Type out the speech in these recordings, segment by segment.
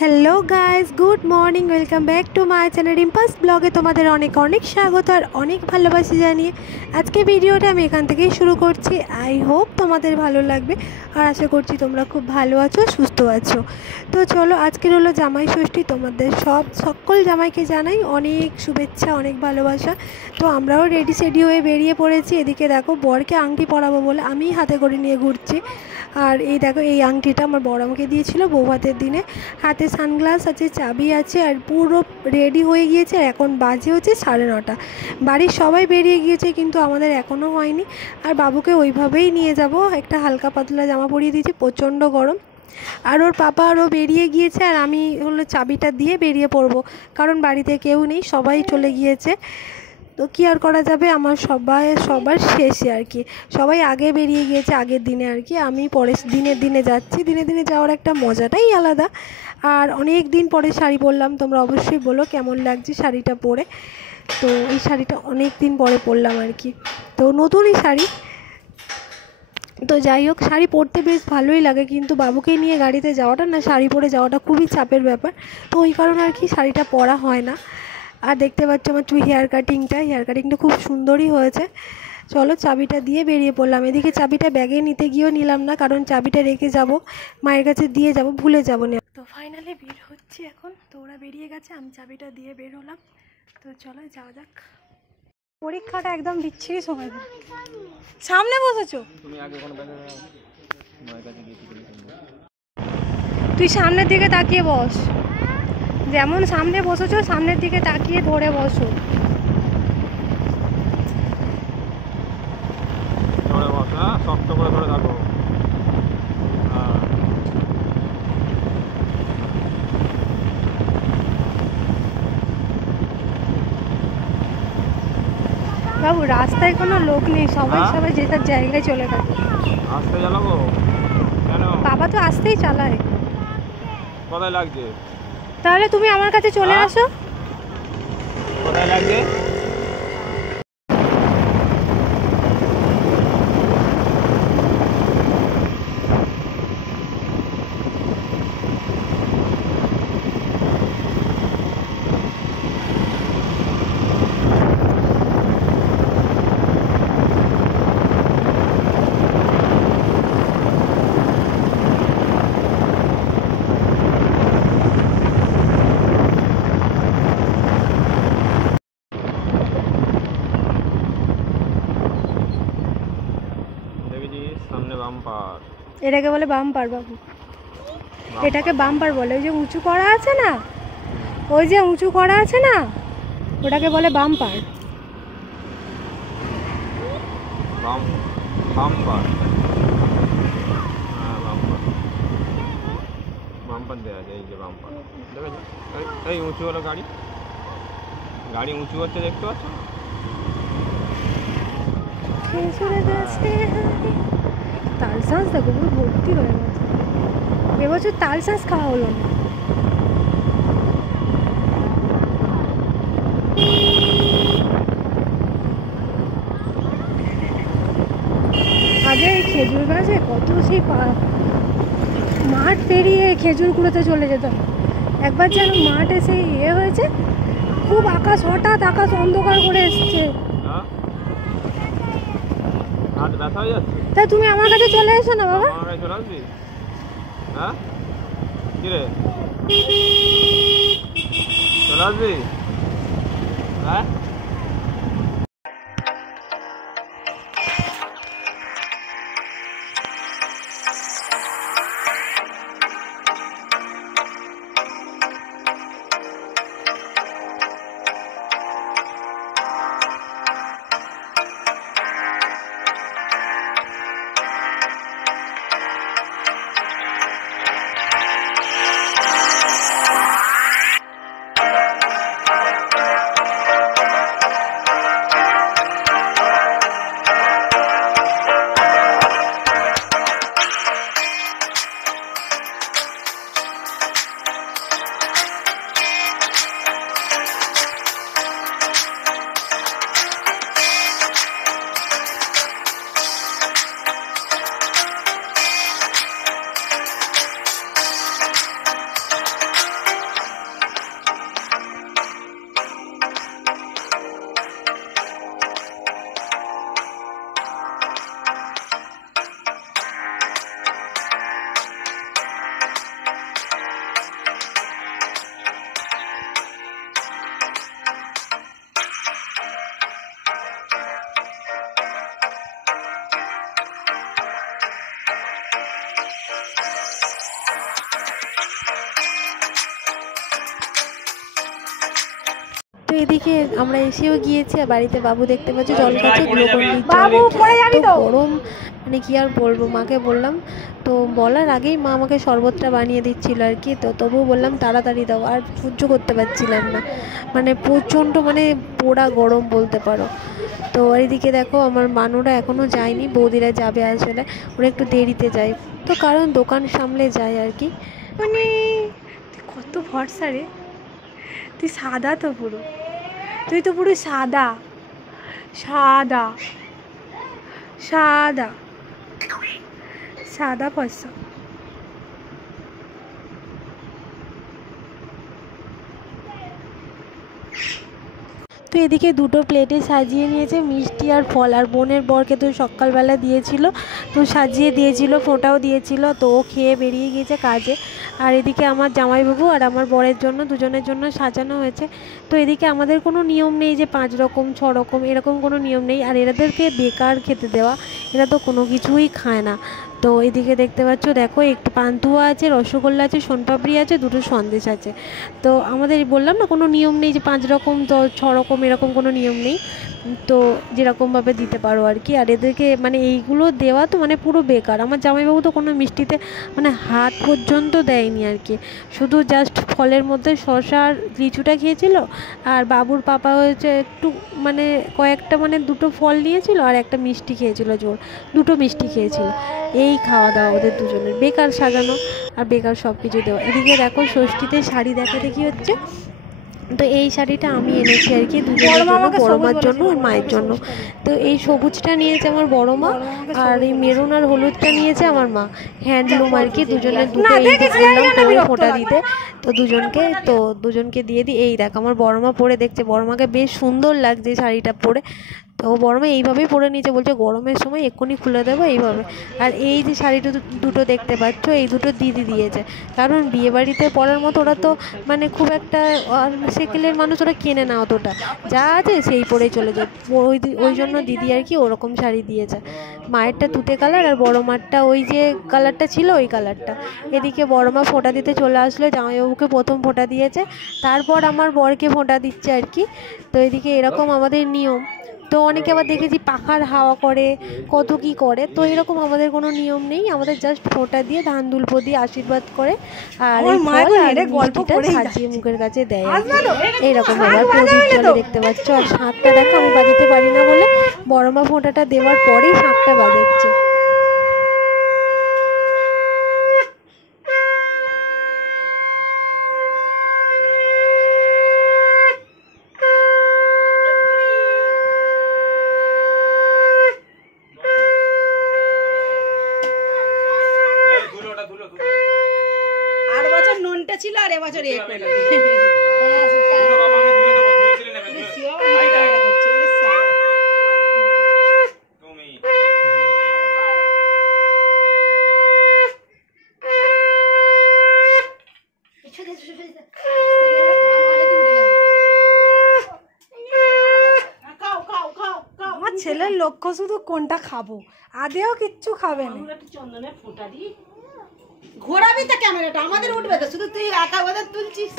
Hello guys, good morning. Welcome back to my channel Rimpa's ব্লগে তোমাদের অনেক অনেক স্বাগত আর অনেক ভালোবাসি জানিয়ে আজকে ভিডিওটা আমি এখান থেকেই শুরু করছি। আই হোপ তোমাদের ভালো লাগবে আর আশা করছি তোমরা খুব ভালো আছো, সুস্থ আছো। তো চলো, আজকের হলো জামাই ষষ্ঠী। তোমাদের সকল জামাইকে জানাই অনেক শুভেচ্ছা, অনেক ভালোবাসা। তো আমরাও রেডি সেডি হয়ে বেরিয়ে পড়েছি। এদিকে দেখো, বরকে আংটি পরাবো বলে আমি হাতে করে নিয়ে ঘুরছি। আর এই দেখো, এই আংটিটা আমার বর আমাকে দিয়েছিল বৌভাতের দিনে। হাতে সানগ্লাস আছে, চাবি আছে আর পুরো রেডি হয়ে গিয়েছে। আর এখন বাজে হচ্ছে 9:30। বাড়ির সবাই বেরিয়ে গিয়েছে কিন্তু আমাদের এখনও হয়নি। আর বাবুকে ওইভাবেই নিয়ে যাব। একটা হালকা পাতলা জামা পরিয়ে দিয়েছি, প্রচণ্ড গরম। আর ওর পাপা আরও বেরিয়ে গিয়েছে আর আমি হলো চাবিটা দিয়ে বেরিয়ে পড়বো, কারণ বাড়িতে কেউ নেই, সবাই চলে গিয়েছে। তো কী আর করা যাবে, আমার সবার শেষে আর কি। সবাই আগে বেরিয়ে গিয়েছে আগের দিনে আর কি। আমি পরের দিনে যাচ্ছি। দিনে দিনে যাওয়ার একটা মজাটাই আলাদা। আর অনেক দিন পরে শাড়ি পরলাম। তোমরা অবশ্যই বলো কেমন লাগছে শাড়িটা পরে। তো এই শাড়িটা অনেক দিন পরে পরলাম আর কি। তো নতুনই শাড়ি। তো যাই হোক, শাড়ি পরতে বেশ ভালোই লাগে, কিন্তু বাবুকে নিয়ে গাড়িতে যাওয়াটা না, শাড়ি পরে যাওয়াটা খুবই চাপের ব্যাপার। তো ওই কারণে আর কি শাড়িটা পরা হয় না। আর দেখতে পাচ্ছ আমার হেয়ার কাটিংটা খুব সুন্দরই হয়েছে। চলো, চাবিটা দিয়ে বেরিয়ে পড়লাম। এদিকে চাবিটা ব্যাগে নিতে গিয়েও নিলাম না, কারণ চাবিটা রেখে যাব, মায়ের কাছে দিয়ে যাব, ভুলে যাবো না। তো ফাইনালি বের হচ্ছি এখন। তো ওরা বেরিয়ে গেছে, আমি চাবিটা দিয়ে বের হলাম। তো চলো যাওয়া যাক। পরীক্ষাটা একদম বিচ্ছিরি সময় দিল। সামনে বসেছো তুই, সামনের দিকে তাকিয়ে বস। যেমন সামনে বসেছো, সামনের দিকে তাকিয়ে ধরে বসো। শক্ত করে ধরে থাকো। বাবু, রাস্তায় কোনো লোক নেই, সবাই যে তার জায়গায় চলে গেছে। আস্তে চালাবো কেন? বাবা তো আসতেই চালায়। কোথায় লাগছে? তাহলে তুমি আমার কাছে চলে আসো। কোথায় লাগছে? সামনে বাম্পার। এটাকে বলে বাম্পার বাবু, এটাকে বাম্পার বলে। ওই যে উঁচু করা আছে না, ওটাকে বলে বাম্পার। বাম্পার, হ্যাঁ বাম্পার। বাম্পার দেওয়া যায়, এই যে বাম্পার দেখেছো? এই উঁচু হলো গাড়ি উঁচু হচ্ছে, দেখতে পাচ্ছ? তাল শাঁস দেখো, পুরো ভর্তি হয়ে গেছে। এবছর তাল শাঁস খাওয়া হলো না। আগে খেজুর গাছে কত সেই মাঠ পেরিয়ে খেজুর কুড়োতে চলে যেতাম। একবার যেন মাঠ এসে হয়েছে, খুব হঠাৎ আকাশ অন্ধকার করে এসছে। তাই তুমি আমার কাছে চলে এসো না বাবা। চলে আসবি? হ্যাঁ, কিরে চলে আসবি? হ্যাঁ, তো এদিকে আমরা এসেও গিয়েছি, আর বাড়িতে বাবু দেখতে পাচ্ছি জল খাচ্ছে, গ্লুকন-ডি তো গরম মানে কি আর বলবো। মাকে বললাম, তো বলার আগেই মা আমাকে শরবতটা বানিয়ে দিচ্ছিল আর কি, তো তবুও বললাম তাড়াতাড়ি দাও, আর সহ্য করতে পারছিলাম না, মানে প্রচণ্ড মানে পোড়া গরম বলতে পারো। তো এদিকে দেখো আমার মানুরা এখনও যায়নি, বৌদিরা যাবে আসলে, ওরা একটু দেরিতে যায়, তো কারণ দোকান সামলে যায় আর কি। মানে কত ভরসা রে, তুই সাদা তো পুরো, তুই তো পুরো সাদা সাদা সাদা সাদা ফর্সা। তো এদিকে দুটো প্লেটে সাজিয়ে নিয়েছে মিষ্টি আর ফল, আর বোনের বরকে তো সকালবেলা দিয়েছিল, তো সাজিয়ে দিয়েছিল, ফোঁটাও দিয়েছিল, তো ও খেয়ে বেরিয়ে গিয়েছে কাজে। আর এদিকে আমার জামাইবাবু আর আমার বরের জন্য দুজনের জন্য সাজানো হয়েছে। তো এদিকে আমাদের কোনো নিয়ম নেই যে 5 রকম 6 রকম এরকম কোনো নিয়ম নেই, আর এরাদেরকে বেকার খেতে দেওয়া, এরা তো কোনো কিছুই খায় না। তো এদিকে দেখতে পাচ্ছ, দেখো একটু পান্তুয়া আছে, রসগোল্লা আছে, সোনপাপড়ি আছে, দুটো সন্দেশ আছে। তো আমাদের বললাম না কোনো নিয়ম নেই যে 5 রকম 6 রকম এরকম কোনো নিয়ম নেই, তো যেরকমভাবে দিতে পারো আর কি। আর এদেরকে মানে এইগুলো দেওয়া তো মানে পুরো বেকার। আমার জামাইবাবু তো কোনো মিষ্টিতে মানে হাত পর্যন্ত দেয়নি আর কি, শুধু জাস্ট ফলের মধ্যে শসা আর লিচুটা খেয়েছিল, আর বাবুর পাপা হয়েছে একটু মানে কয়েকটা মানে 2টো ফল নিয়েছিল আর একটা মিষ্টি খেয়েছিল, জোর 2টো মিষ্টি খেয়েছিল। এই খাওয়া দাওয়া ওদের দুজনের, বেকার সাজানো আর বেকার সব কিছু দেওয়া। এদিকে দেখো ষষ্ঠীতে শাড়ি দেখা দেখি হচ্ছে, তো এই শাড়িটা আমি এনেছি আর কি দুজনের জন্য, বড় মার জন্য আর মায়ের জন্য। তো এই সবুজটা নিয়েছে আমার বড় মা, আর এই মেরুন আর হলুদটা নিয়েছে আমার মা, হ্যান্ডলুম আর কি, দুজনের দুটো এই বললাম ফোঁটা দিতে, তো দুজনকে দিয়ে দিই। এই দেখ আমার বড় মা পরে দেখছে, বড় মাকে বেশ সুন্দর লাগছে শাড়িটা পরে, তো গরমে এইভাবেই পরে নিয়েছে, বলছে গরমের সময় এক্ষুনি খুলে দেবো এইভাবে। আর এই যে শাড়িটা দুটো দেখতে পাচ্ছ, এই দুটো দিদি দিয়েছে, কারণ বিয়েবাড়িতে পরার মতো ওরা তো মানে খুব একটা সেকেলের মানুষ ওরা কেনে না, অতটা যা আছে সেই পরেই চলে যায়, ওই জন্য দিদি আর কি ওরকম শাড়ি দিয়েছে। মায়েরটা তুতে কালার আর বড় মারটা ওই যে কালারটা ছিল ওই কালারটা। এদিকে বড় মা ফোঁটা দিতে চলে আসলো, জামাইবাবুকে প্রথম ফোঁটা দিয়েছে, তারপর আমার বরকে ফোঁটা দিচ্ছে আর কি। তো এদিকে এরকম আমাদের নিয়ম। তো অনেকে আবার দেখেছি পাখার হাওয়া করে, কত কি করে, তো এরকম আমাদের কোনো নিয়ম নেই, আমাদের জাস্ট ফোঁটা দিয়ে ধান দুলপো দিয়ে আশীর্বাদ করে আর গল্পটা সাজিয়ে মুখের কাছে দেয়, এইরকম আবার প্রদীপ জলে দেখতে পাচ্ছ। আর শাঁখটা দেখো আমি বাজাতে পারি না বলে বড় মা ফোঁটাটা দেওয়ার পরেই শাঁখটা বাজাচ্ছে। ছিল আর এবছর আমার ছেলের লক্ষ্য শুধু কোনটা খাবো, আদেও কিচ্ছু খাবে না। চন্দনের ফোঁটা দিই, ঘোরাবি তো ক্যামেরাটা, আমাদের উঠবে তো, শুধু তুই একা ওদের তুলছিস।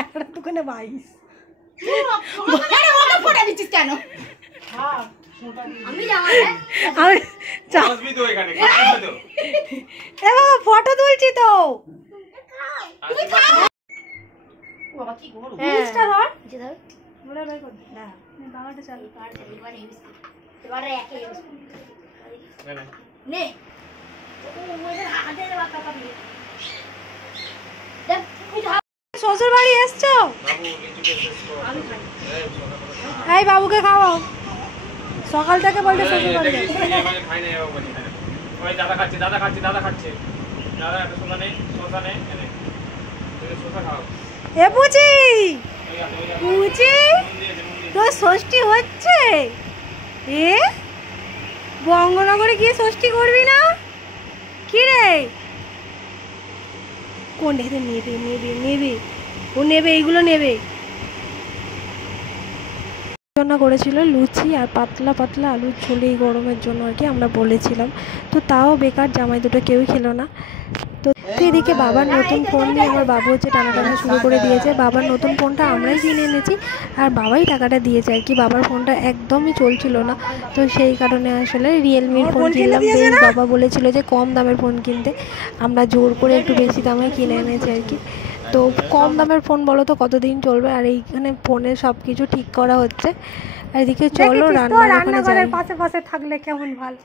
একটা দোকানে 22 ফোঁটা দিচ্ছিস কেন? ফটো তুলছি তো। শ্বশুর বাড়ি এসছো? এই বাবুকে খাওয়াও, সকাল থেকে বলতে শ্বশুর বাড়ি দাদা খাচ্ছে দাদা খাচ্ছে দাদা খাচ্ছে দাদা একটা শসা নেই শসা নেই এনে শসা খাও। এ বুঝি বুঝি তোর ষষ্ঠী হচ্ছে, এ বঙ্গনগরে গিয়ে ষষ্ঠী করবি না কি রে? কোন নেবে নেবে নেবে ও নেবে, এইগুলো নেবে। রান্না করেছিল লুচি আর পাতলা পাতলা আলুর ঝোল এই গরমের জন্য আর কি আমরা বলেছিলাম, তো তাও বেকার, জামাই দুটো কেউই খেলো না। তো এদিকে বাবার নতুন ফোন নিয়ে আমার বাবু হচ্ছে টানাটানি শুরু করে দিয়েছে। বাবার নতুন ফোনটা আমরাই কিনে এনেছি আর বাবাই টাকাটা দিয়েছে আর কি। বাবার ফোনটা একদমই চলছিল না, তো সেই কারণে আসলে রিয়েলমির ফোন কিনলাম। বেশ বাবা বলেছিল যে কম দামের ফোন কিনতে, আমরা জোর করে একটু বেশি দামে কিনে এনেছি আর কি। তো কম দামের ফোন বলো তো কতদিন চলবে, আর এইখানে ফোনে সব কিছু ঠিক করা হচ্ছে। আর এদিকে চলো রান্নাঘরের পাশে পাশে থাকলে কেমন ভালো।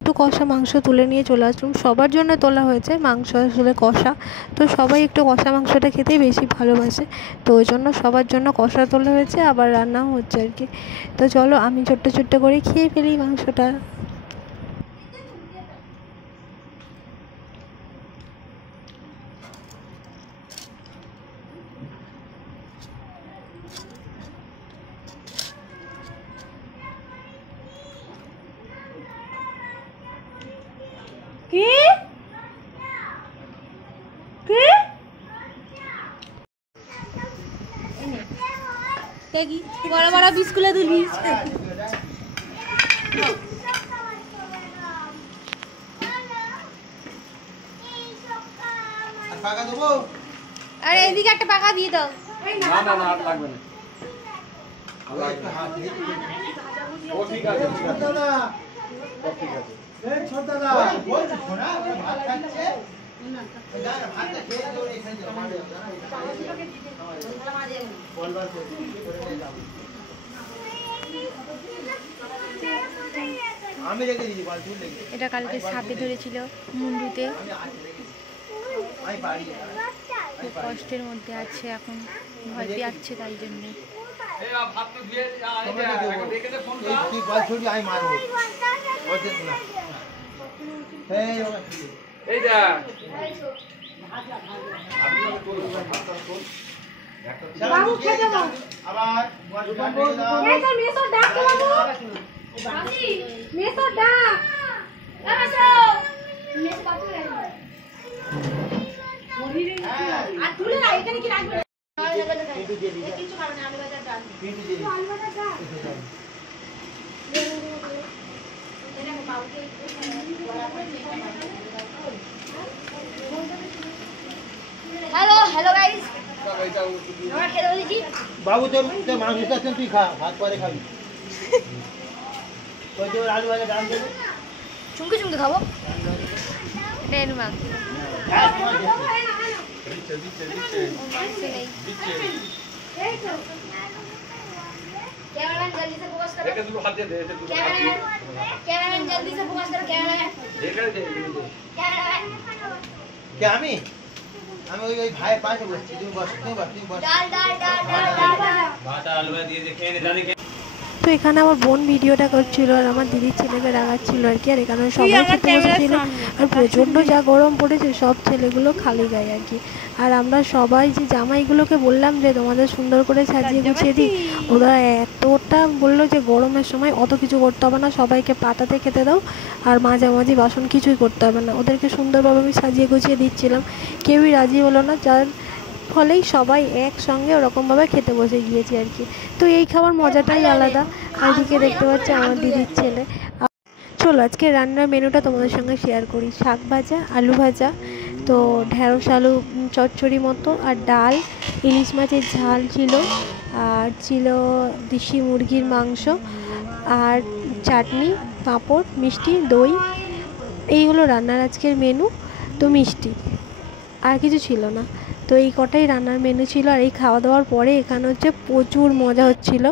একটু কষা মাংস তুলে নিয়ে চলে আসলাম, সবার জন্য তোলা হয়েছে মাংস আসলে কষা, তো সবাই একটু কষা মাংসটা খেতেই বেশি ভালোবাসে, তো ওই জন্য সবার জন্য কষা তোলা হয়েছে, আবার রান্নাও হচ্ছে আর কি। তো চলো আমি ছোট্ট ছোট্ট করে খেয়ে ফেলি মাংসটা। কি কি দেখি বড় বড় বিস্কুলে দিবি পাকা দেবো। আরে এদিকে একটা পাকা দিয়ে দাও। না না না লাগবে না। ও ঠিক আছে দাদা ঠিক আছে। এই ছোট দাদা বলছো না ভাত খাচ্ছে না ভাতটা খেয়ে দাও এখানে যাও বলবার করে যাও। আমি রেখে দিই বাল চুল লেগে। এটা কালকে সাপে ধরেছিল মুন্ডুতে, আমি বাড়ি খুব কষ্টের মধ্যে আছে এখন, ভয় পেয়ে তাই জন্য। এই ভাত তো দিয়ে দেখে দে ফোন এই তুই বাল ছুটি আমি মারবো বলতে না। এই যা বাবু খেয়ে যাবো আবার এই তো মেসো ডাক বাবু, বাবি মেসো ডাক মেসো মেসো বাবু আর তুলে না এখানে কি রাখবে কিছু কারণে আলু ভাজা ডাল আলু ভাজা ডাল हेलो हेलो गाइस আমরা খেতে বলেছি বাবু তো মাংস আছেন তুই খা ভাত পরে খাবি। ওই যে আলু ভাজা ডাল দেবে চুমকে চুমকে খাবো ডেন মাছ कैमरामैन जल्दी से फोकस करो। দেখে দুটো হাত দিয়ে দে এসে দুটো হাত দিয়ে कैमरामैन जल्दी से फोकस करो। कैमरामैन এখানে দে कैमरामैन কে আমি আমি ওই ভাই পাশে বসছি তুমি বস তুমি বস डाल डाल डाल डाल डाल ভাত আলু দিয়ে দেখে নে জানি। তো এখানে আমার বোন ভিডিওটা করছিল আর আমার দিদির ছেলেকে রাগাচ্ছিল আর কি। আর এখানে সবাই খেতে বসেছিল আর প্রচণ্ড যা গরম পড়েছে, সব ছেলেগুলো খালি গায়ে আর কি। আর আমরা সবাই যে জামাইগুলোকে বললাম যে তোমাদের সুন্দর করে সাজিয়ে গুছিয়ে দিই, ওরা এতটা বললো যে গরমের সময় অত কিছু করতে হবে না, সবাইকে পাতাতে খেতে দাও আর মাঝামাঝি বাসন কিছুই করতে হবে না। ওদেরকে সুন্দরভাবে আমি সাজিয়ে গুছিয়ে দিচ্ছিলাম, কেউই রাজি হলো না, যার ফলেই সবাই একসঙ্গে ওরকমভাবে খেতে বসে গিয়েছি আর কি। তো এই খাবার মজাটাই আলাদা। আর এদিকে দেখতে পাচ্ছি আমার দিদির ছেলে। চলো আজকে রান্নার মেনুটা তোমাদের সঙ্গে শেয়ার করি। শাক ভাজা, আলু ভাজা, তো ঢেঁড়স আলু চচ্চড়ি মতো, আর ডাল, ইলিশ মাছের ঝাল ছিল, আর ছিল দেশি মুরগির মাংস, আর চাটনি, পাঁপড়, মিষ্টি, দই। এই হলো রান্নার আজকের মেনু। তো মিষ্টি আর কিছু ছিল না। তো এই কটাই রান্নার মেনু ছিল। আর এই খাওয়া দাওয়ার পরে এখানে হচ্ছে প্রচুর মজা হচ্ছিল।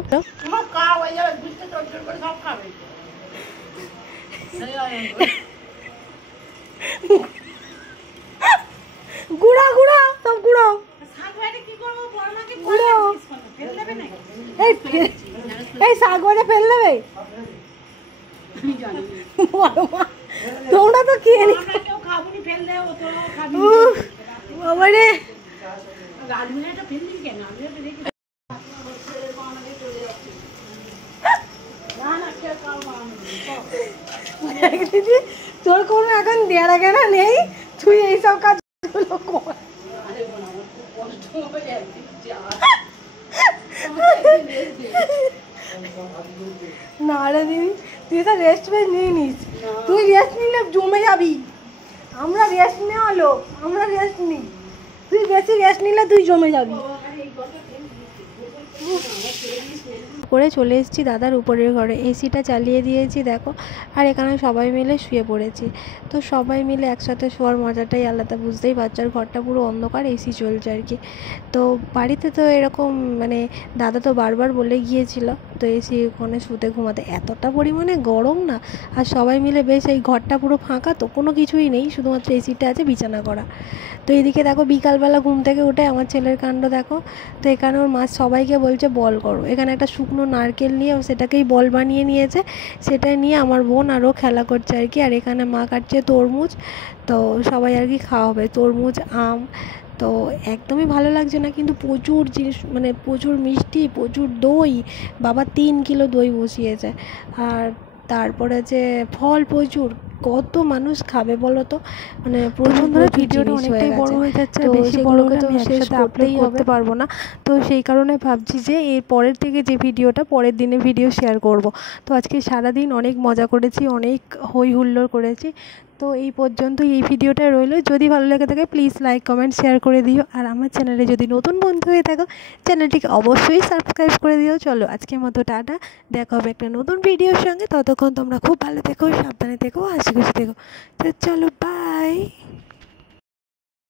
গুড়া গুড়া সব গুড়ো গুড়ো এই শাক ভাজা ফেল দেবে তোমরা তো খেয়ে নি বাবা রে। তোর কোনো এখন দেয়ার আগে না নেই, তুই এইসব কাজগুলো কর। না রে দিদি, তুই তো রেস্ট নিয়ে নিস, তুই রেস্ট নিলে জমে যাবি। আমরা রেস্ট নেওয়া লোক, আমরা রেস্ট নিই। তুই বেশি রেস্ট নিলে তুই জমে যাবি। করে চলে এসেছি দাদার উপরের ঘরে, এসিটা চালিয়ে দিয়েছি দেখো, আর এখানে সবাই মিলে শুয়ে পড়েছি। তো সবাই মিলে একসাথে শোয়ার মজাটাই আলাদা, বুঝতেই পারছো। আর ঘরটা পুরো অন্ধকার, এসি চলছে আর কি। তো বাড়িতে তো এরকম মানে দাদা তো বারবার বলে গিয়েছিল তো এসি ওখানে শুতে ঘুমাতে, এতটা পরিমাণে গরম না। আর সবাই মিলে বেশ, এই ঘরটা পুরো ফাঁকা, তো কোনো কিছুই নেই, শুধুমাত্র এসিটা আছে, বিছানা করা। তো এদিকে দেখো বিকালবেলা ঘুম থেকে উঠে আমার ছেলের কাণ্ড দেখো। তো এখানে ওর মা সবাইকে বলছে বল করো, এখানে একটা শুকনো নারকেল নিয়ে সেটাকেই বল বানিয়ে নিয়েছে, সেটাই নিয়ে আমার বোন আরও খেলা করছে আর কি। আর এখানে মা কাটছে তরমুজ, তো সবাই আর কি খাওয়া হবে তরমুজ, আম। তো একদমই ভালো লাগছে না, কিন্তু প্রচুর জিনিস, মানে প্রচুর মিষ্টি, প্রচুর দই, বাবা 3 কিলো দই বসিয়েছে। আর তারপরে যে ফল প্রচুর, কত মানুষ খাবে বলো তো, মানে প্রচুর ভিডিওটা অনেকটাই বড় হয়ে যাচ্ছে, আর বেশি বড় হলে আমি শেষ করতেই করতে পারবো না। তো সেই কারণে ভাবছি যে এর পরের থেকে যে ভিডিওটা পরের দিনে ভিডিও শেয়ার করব। তো আজকে সারাদিন অনেক মজা করেছি, অনেক হই হুল্লোড় করেছি। তো এই পর্যন্ত এই ভিডিওটা রইলো, যদি ভালো লেগে থাকে প্লিজ লাইক কমেন্ট শেয়ার করে দিও। আর আমার চ্যানেলে যদি নতুন বন্ধু হয়ে থাকো চ্যানেলটিকে অবশ্যই সাবস্ক্রাইব করে দিও। চলো আজকের মতো টাটা, দেখা হবে একটা নতুন ভিডিওর সঙ্গে। ততক্ষণ তোমরা খুব ভালো থেকো, সাবধানে থেকো, হাসি খুশি থেকো। তো চলো বাই।